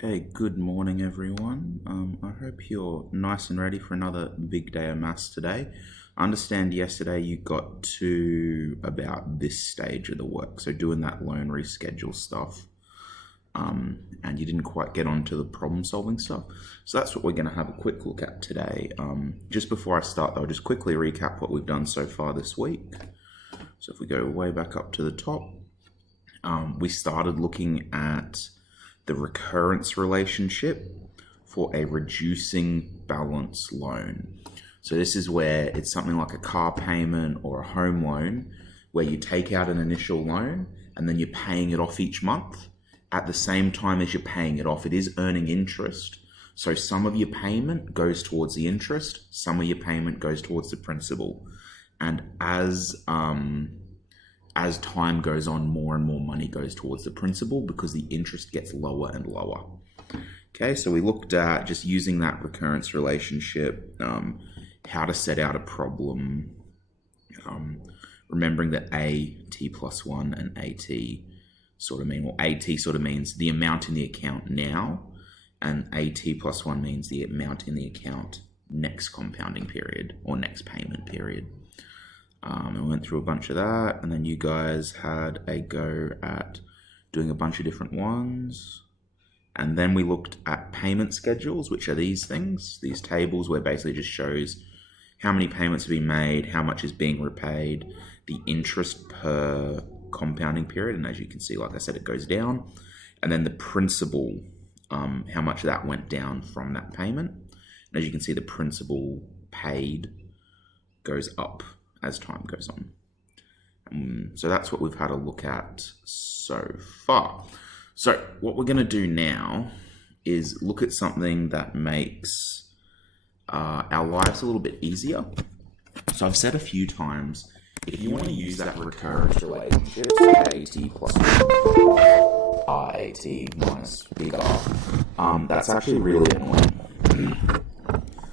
Okay, good morning everyone. I hope you're nice and ready for another big day of maths today. I understand yesterday you got to about this stage of the work, so doing that loan reschedule stuff, and you didn't quite get onto the problem solving stuff. So that's what we're going to have a quick look at today. Just before I start though, I'll just quickly recap what we've done so far this week. So if we go way back up to the top, we started looking at the recurrence relationship for a reducing balance loan. So this is where it's something like a car payment or a home loan where you take out an initial loan and then you're paying it off each month. At the same time as you're paying it off, it is earning interest. So some of your payment goes towards the interest, some of your payment goes towards the principal. And as time goes on, more and more money goes towards the principal because the interest gets lower and lower. Okay, so we looked at just using that recurrence relationship, how to set out a problem, remembering that AT plus 1 and AT sort of mean, well, AT sort of means the amount in the account now, and AT plus 1 means the amount in the account next compounding period or next payment period. I went through a bunch of that, and then you guys had a go at doing a bunch of different ones. And then we looked at payment schedules, which are these things, these tables where basically just shows how many payments have been made, how much is being repaid, the interest per compounding period. And as you can see, like I said, it goes down. And then the principal, how much that went down from that payment. And as you can see, the principal paid goes up as time goes on. So that's what we've had a look at so far. So what we're going to do now is look at something that makes our lives a little bit easier. So I've said a few times, if you want to use that recurrence relationship, so AT plus RAT minus big R, that's actually really annoying.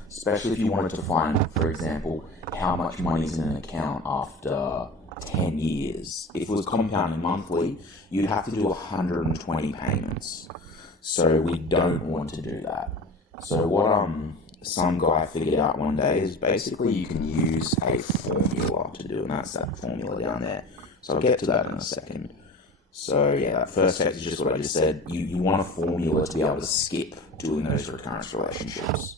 Especially if you wanted to find, for example, how much money is in an account after 10 years. If it was compounding monthly, you'd have to do 120 payments. So we don't want to do that. So what some guy figured out one day is basically you can use a formula to do, and that's that formula down there. So I'll get to that in a second. So yeah, that first step is just what I just said. You want a formula to be able to skip doing those recurrence relationships.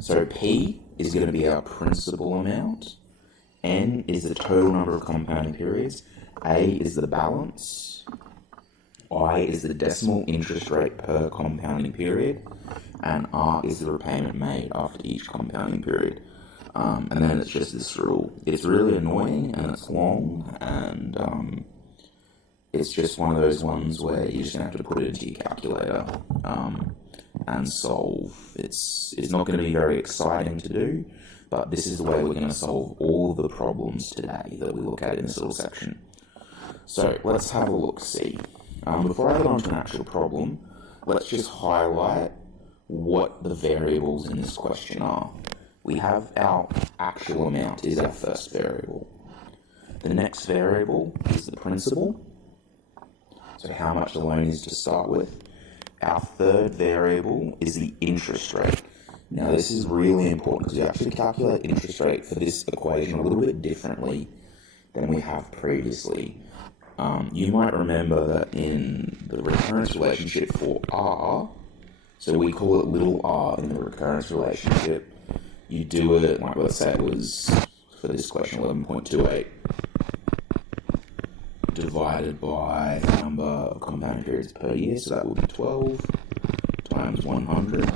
So P is going to be our principal amount, N is the total number of compounding periods, A is the balance, I is the decimal interest rate per compounding period, and R is the repayment made after each compounding period. And then it's just this rule. It's really annoying and it's long, and it's just one of those ones where you're just going to have to put it into your calculator and solve. It's not going to be very exciting to do, but this is the way we're going to solve all of the problems today that we look at in this little section. So let's have a look-see. Before I get on to an actual problem, let's just highlight what the variables in this question are. We have our actual amount is our first variable. The next variable is the principal, so how much the loan is to start with. Our third variable is the interest rate. Now this is really important because we actually calculate interest rate for this equation a little bit differently than we have previously. You might remember that in the recurrence relationship for R, so we call it little r in the recurrence relationship, you do it, like let's say it was, for this question, 11.28 divided by the number of compounding periods per year, so that will be 12 times 100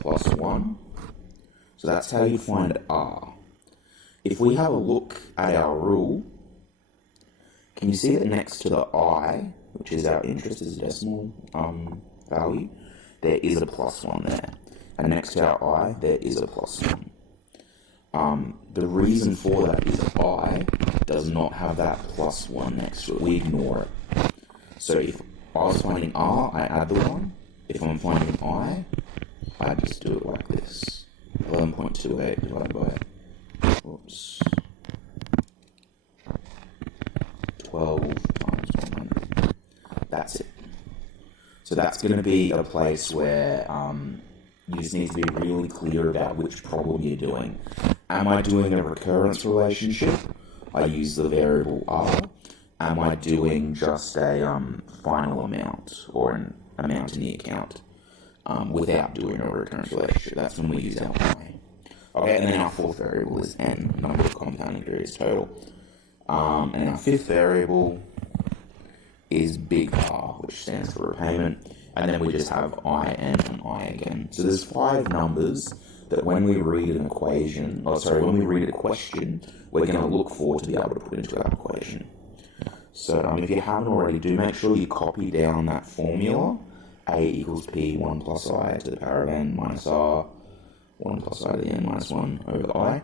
plus 1. So that's how you find R. If we have a look at our rule, can you see that next to the I, which is our interest as a decimal value, there is a plus 1 there. And next to our I, there is a plus 1. The reason for that is I does not have that plus 1 next to it. We ignore it. So if I was finding R, I add the 1. If I'm finding I just do it like this. 11.28 divided by, 12 times 100. That's it. So that's going to be a place where you just need to be really clear about which problem you're doing. Am I doing a recurrence relationship? I use the variable R. Am I doing just a final amount or an amount in the account without doing a recurrence relationship? That's when we use our I. Okay, and then our fourth variable is N, number of compounding periods total. And our fifth variable is big R, which stands for repayment. And then we just have I, N, and I again. So there's 5 numbers that when we read an equation, when we read a question, we're going to look for to be able to put into our equation. So if you haven't already, do make sure you copy down that formula, A equals P 1 plus I to the power of N minus R, 1 plus I to the N minus 1 over I,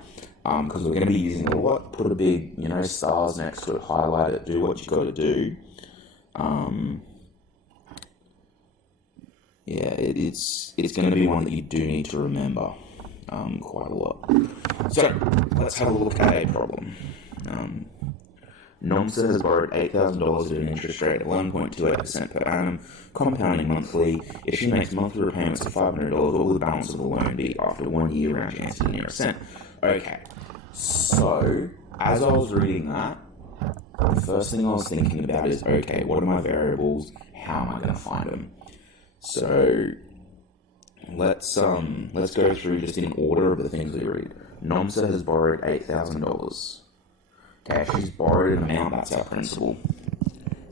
because we're going to be using it a lot. Put a big, stars next to it, highlight it, do what you got to do. It's going to be one that you do need to remember quite a lot. So let's have a look at a problem. NOMSA has borrowed $8,000 at an interest rate of 11.28% per annum, compounding monthly. If she makes monthly repayments of $500, what will the balance of the loan be after 1 year around she answers the nearest cent? Okay, so as I was reading that, the first thing I was thinking about is, okay, what are my variables? How am I going to find them? So let's go through just in order of the things we read. NOMSA has borrowed $8,000. Okay, if she's borrowed an amount, that's our principal.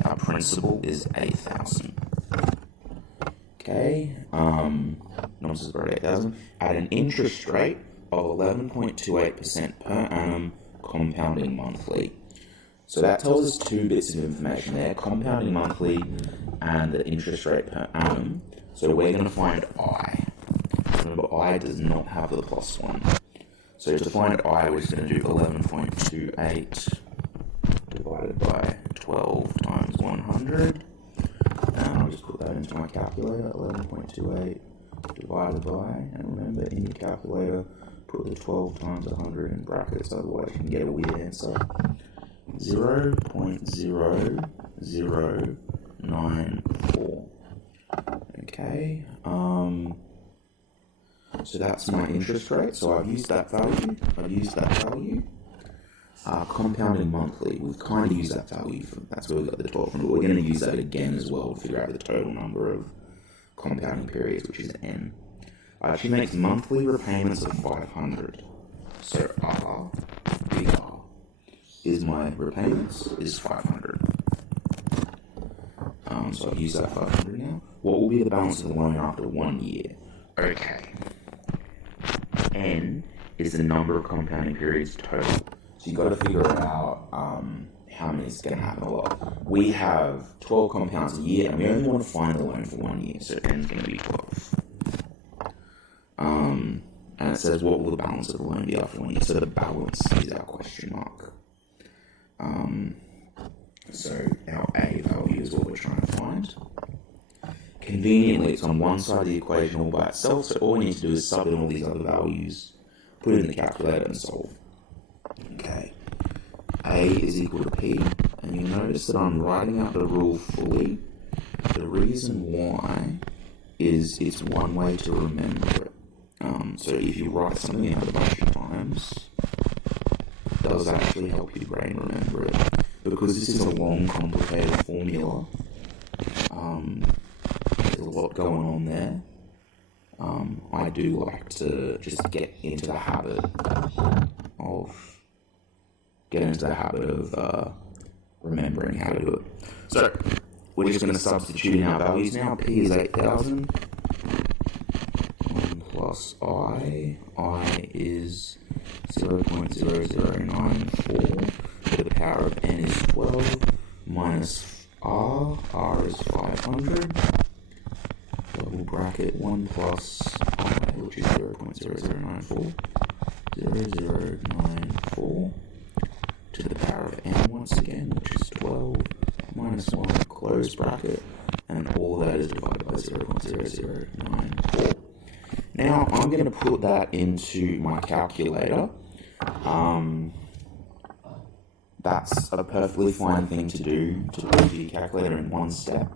Our principal is 8,000. Okay, NOMSA has borrowed 8,000 at an interest rate of 11.28% per annum, compounding monthly. So that tells us 2 bits of information there, compounding monthly and the interest rate per annum. So we're going to find I. Remember, I does not have the plus 1. So to find I, we're just going to do 11.28 divided by 12 times 100. And I'll just put that into my calculator, 11.28 divided by, and remember in your calculator, put the 12 times 100 in brackets, otherwise you can get a weird answer. 0.0094. Okay, so that's my interest rate, so I've used that value. Compounding monthly, we've kind of used that value, that's where we got the 12 from, but we're going to use that again as well to figure out the total number of compounding periods, which is N. She makes monthly repayments of 500, so R, big R, is my repayments, is 500. So I've used that 500 now. What will be the balance of the loan after 1 year? Okay. N is the number of compounding periods total. So you've got to figure out how many is going to happen a lot. We have 12 compounds a year, and we only want to find the loan for 1 year, so N is going to be 12. And it says, what will the balance of the loan be after 1 year? So the balance is our question mark. So our A value is what we're trying to find. Conveniently, it's on one side of the equation all by itself, so all we need to do is sub in all these other values, put it in the calculator and solve. Okay, A is equal to P, and you notice that I'm writing out the rule fully. The reason why is it's one way to remember it. So if you write something out a bunch of times, it does actually help your brain remember it. Because this is a long, complicated formula, there's a lot going on there. I do like to just get into the habit of remembering how to do it. So we're just going to substitute in our values now. P is 8,000. 1 plus I is 0.0094. The power of N is 12 minus R is 500, double bracket 1 plus I, which is 0.0094, 0094, to the power of N once again, which is 12 minus 1, close bracket, and all of that is divided by 0.0094. Now I'm going to put that into my calculator. That's a perfectly fine thing to do, to put your calculator in one step.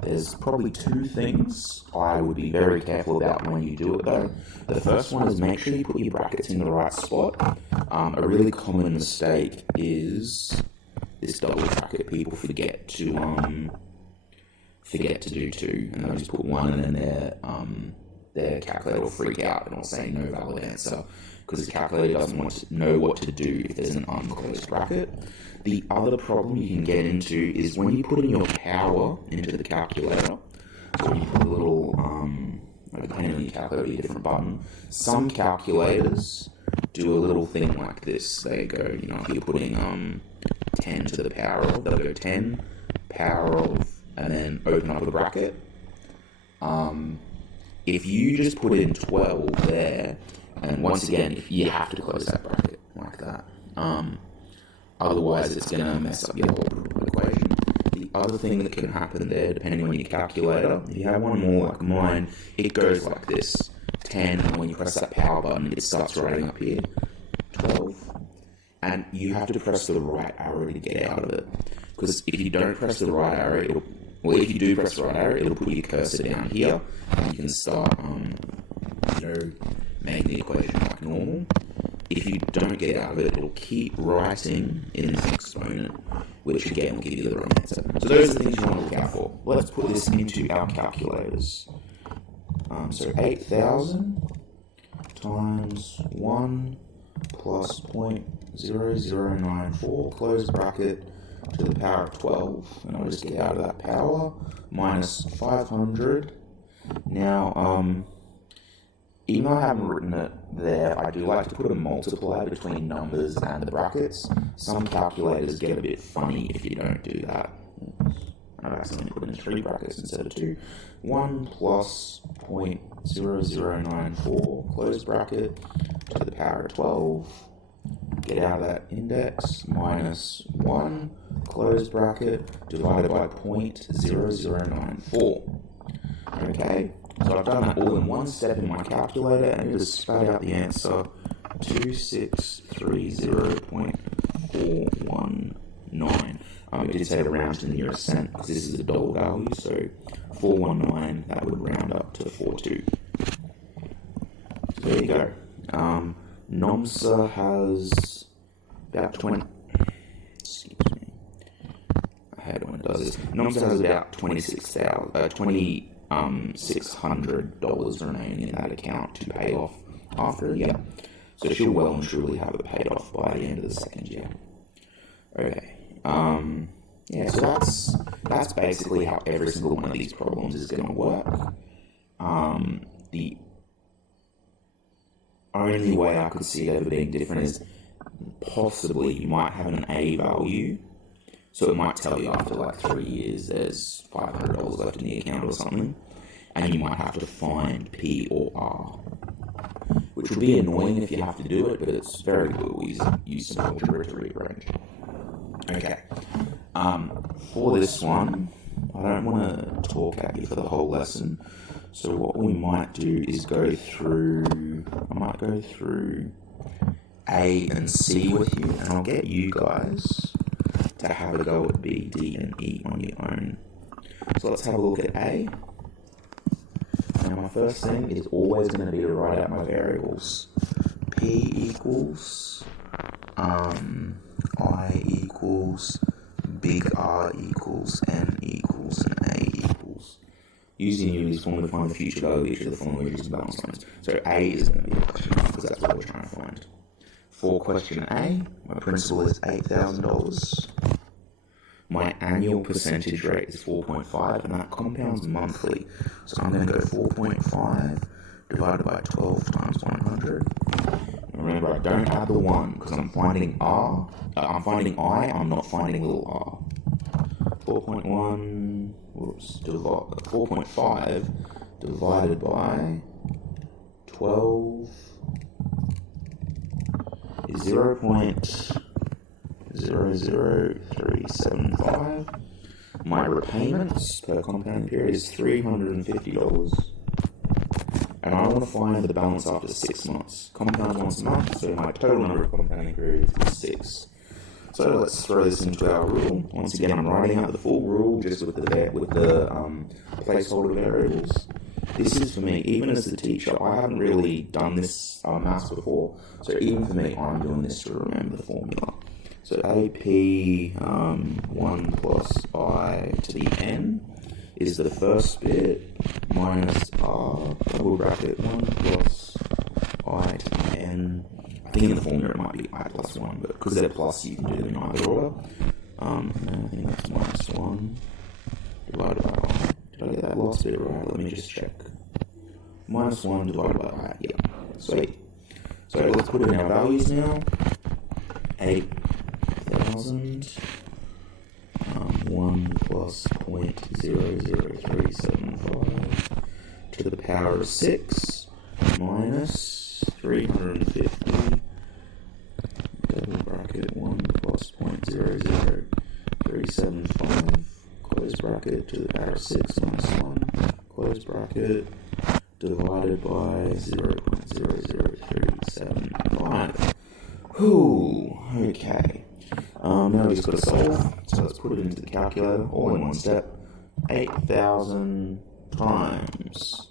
There's probably two things I would be very careful about when you do it though. The first one is make sure you put your brackets in the right spot. A really common mistake is this double bracket. People forget to do two, and they'll just put one, and then their calculator will freak out and will say no valid answer, because the calculator doesn't want to know what to do if there's an unclosed bracket. The other problem you can get into is when you put in your power into the calculator. So when you put a little, depending on your calculator, a different button. Some calculators do a little thing like this. They go, if you're putting 10 to the power of, they'll go 10, power of, and then open up a bracket. If you just put in 12 there, and once again, if you have to close that bracket like that, otherwise it's going to mess up your whole equation. The other thing that can happen there, depending on your calculator, if you have one more like mine, it goes like this: 10, and when you press that power button, it starts writing up here, 12. And you have to press the right arrow to get out of it. Because if you don't press the right arrow, if you do press the right arrow, it'll put your cursor down here, and you can start, making the equation like normal. If you don't get out of it, it'll keep writing in this exponent, which again will give you the wrong answer. So those are the things you want to look out for. Let's put this into our calculators. So 8,000 times 1 plus 0.0094, close bracket, to the power of 12, and I'll just get out of that power, minus 500. Now, even though I haven't written it there, I do like to put a multiplier between numbers and the brackets. Some calculators get a bit funny if you don't do that. I've accidentally put in 3 brackets instead of 2. 1 plus 0.0094, close bracket, to the power of 12. Get out of that index, minus 1, close bracket, divided by 0.0094. Okay, so I've done that all in one step in my calculator, and it has spat out the answer 2630.419. It did say to round to the nearest cent, because this is a dollar value, so 419, that would round up to 42. So there you go. NOMSA has about 20. Excuse me. I hate when it does this. NOMSA has about $2,600 remaining in that account to pay off after a year. So she'll well and truly have it paid off by the end of the second year. Okay. So that's basically how every single one of these problems is going to work. The only way I could see it ever being different is possibly you might have an A value, so it might tell you after like 3 years there's $500 left in the account or something, and you might have to find P or R, which would be annoying if you have to do it, but it's very good. We use some algebra to rearrange. Okay, for this one, I don't want to talk at you for the whole lesson. So what we might do is I might go through A and C with you, and I'll get you guys to have a go at B, D, and E on your own. So let's have a look at A. Now my first thing is always going to be to write out my variables. P equals, I equals, big R equals, N equals, and A equals. Using Unity's formula to find the future value of each of the following regions of balance lines. So A is going to be a question mark, because that's what we're trying to find. For question A, my principal is $8,000. My annual percentage rate is 4.5, and that compounds monthly. So I'm going to go 4.5 divided by 12 times 100. And remember, I don't add the 1, because I'm finding R. I'm finding I, I'm not finding little r. 4.5 divided by 12 is 0.00375. My repayments per compounding period is $350. And I want to find the balance after 6 months. Compound once a month, so my total number of compounding periods is 6. So let's throw this into our rule. Once again, I'm writing out the full rule just with the placeholder variables. This is for me, even as the teacher, I haven't really done this maths before. So even for me, I'm doing this to remember the formula. So AP 1 plus I to the n is the first bit minus R double bracket 1 plus I to the n. I think in the formula it might be I plus 1, but because they're plus, you can do them in either order. And I think that's minus 1 divided by I. Did I get that last bit right? Let me just check. Minus 1 divided by I. Yeah, sweet. So let's put in our values now. 8,000. 1 plus 0.00375 to the power of 6 minus 350 double bracket 1 plus 0.00375 close bracket to the power of 6 minus 1 close bracket divided by 0.00375. Whew, okay. Now we just got to solve, so let's put it into the calculator all in one step. 8,000 times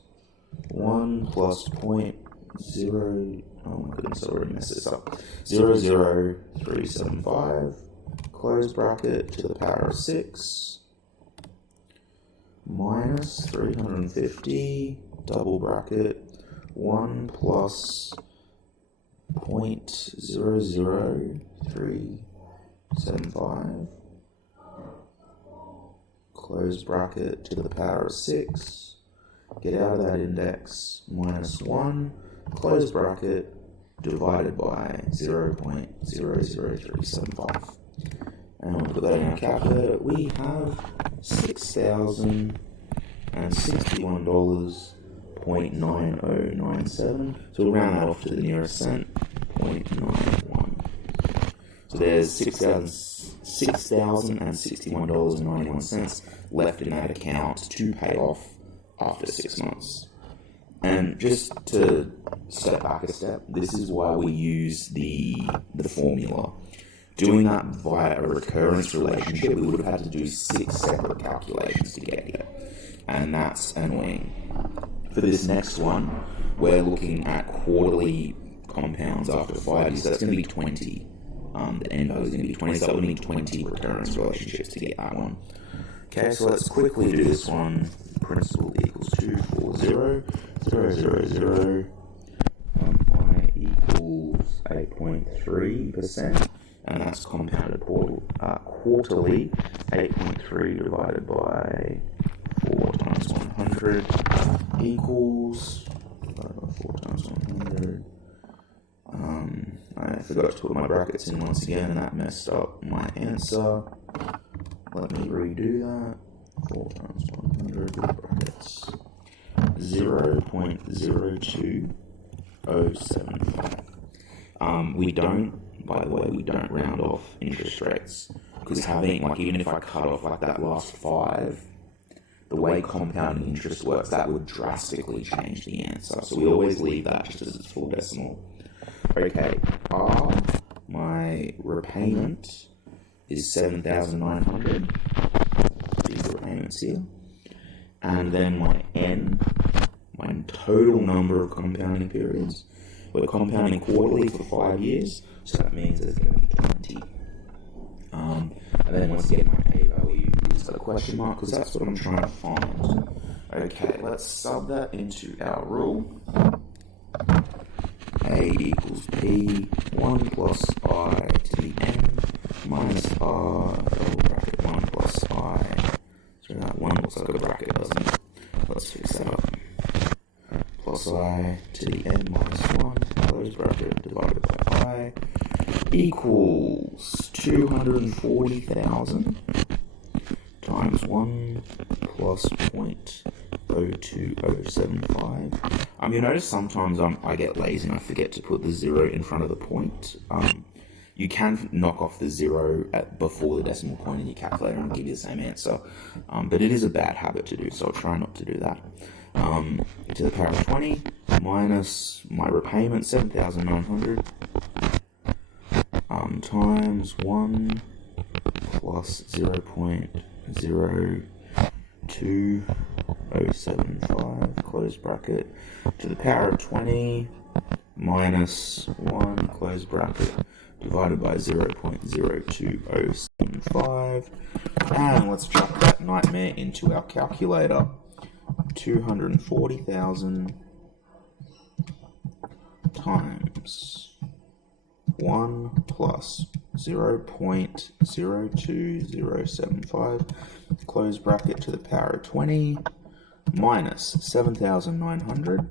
1 plus 0.0, oh my goodness, I already messed this up, 0.00375, close bracket to the power of 6, minus 350, double bracket, 1 plus 0.00375, close bracket to the power of 6, get out of that index, minus 1, close bracket, divided by 0.00375. And we'll put that in our calculator. We have $6,061.9097. So we'll round that off to the nearest cent, 0.91. So there's $6,061.91 left in that account to pay off after 6 months. And just to step back a step, this is why we use the formula. Doing that via a recurrence relationship, we would have had to do 6 separate calculations to get here. And that's annoying. For this next one, we're looking at quarterly compounds after 5 years. So that's going to be 20. The end value is going to be 20, so we need 20 recurrence relationships to get that one. Okay, so let's quickly do this one. Principal equals 240, 000, I equals 8.3%, and that's compounded quarterly. 8.3 divided by 4 times 100 equals, divided by 4 times 100. I forgot to put my brackets in once again, and that messed up my answer. Let me redo that. 4 times 100 brackets. 0.02075. We don't, by the way, we don't round off interest rates, because having, like, even if I cut off like that last 5, the way compounding interest works, that would drastically change the answer. So we always leave that just as its full decimal. Okay, my repayment is 7,900. These are repayments here. And then my N, my total number of compounding periods. We're compounding quarterly for 5 years, so that means there's going to be 20. And then once again, my A value is a question mark, because that's what I'm trying to find. Okay, let's sub that into our rule. A equals P, 1 plus I to the N, minus R, double bracket 1 plus I. So that 1 looks like a bracket, doesn't it? Let's fix that up. Plus I to the N minus 1, close bracket, divided by I, equals 240,000 times 1 plus 0.02075. You'll notice sometimes I get lazy and I forget to put the 0 in front of the point. You can knock off the 0 before the decimal point in your calculator and give you the same answer. But it is a bad habit to do, so I'll try not to do that. To the power of 20 minus my repayment, 7,900. times 1 plus 0.02075, close bracket, to the power of 20 minus 1, close bracket, divided by 0.02075. And let's chuck that nightmare into our calculator. 240,000 times 1 plus 0.02075, close bracket, to the power of 20 minus 7,900,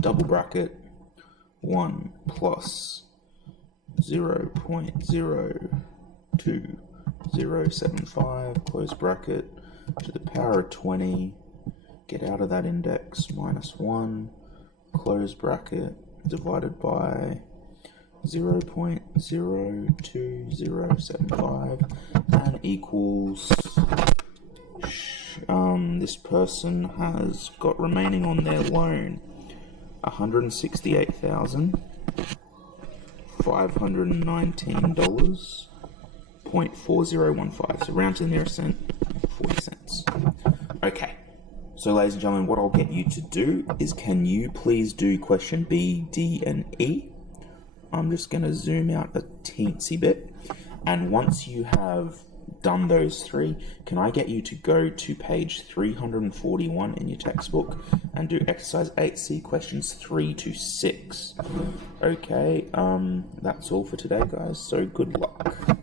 double bracket, 1 plus 0.02075, close bracket, to the power of 20, get out of that index, minus 1, close bracket, divided by 0.02075, and equals, this person has got remaining on their loan $168,519.4015. So round to the nearest cent, 40 cents. Okay. So ladies and gentlemen, what I'll get you to do is, can you please do question B, D, and E? I'm just going to zoom out a teensy bit. And once you have done those three, can I get you to go to page 341 in your textbook and do exercise 8C questions 3 to 6? Okay, that's all for today, guys. So good luck.